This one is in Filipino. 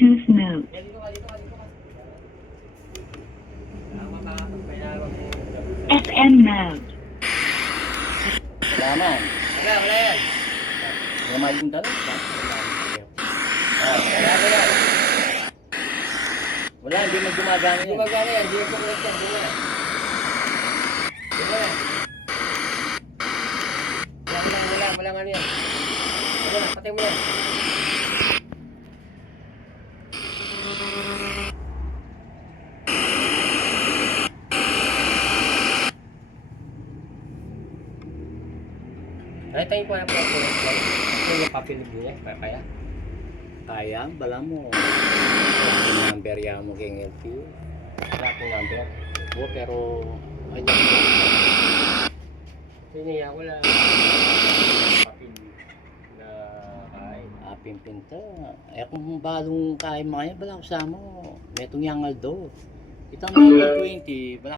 Bluetooth mode. FM mode. Wala man. Wala yan. Wala man yung tanong. Wala. Wala, hindi man gumagana Hindi yan. magana yan. Hindi ko connect yan. Wala nga yan. Wala, patay mo yan. Nakita ko na po yung papilig niya. Kaya? Kaya, bala mo. Yung number yan mo kay LTO. Wala akong number. Oo, pero... Ay, Sige niya, wala. Papil na kain. pimpinta. Eh kung balong kain mo kaya, bala ko sa mo. Metong yangal do. Itang 20, bala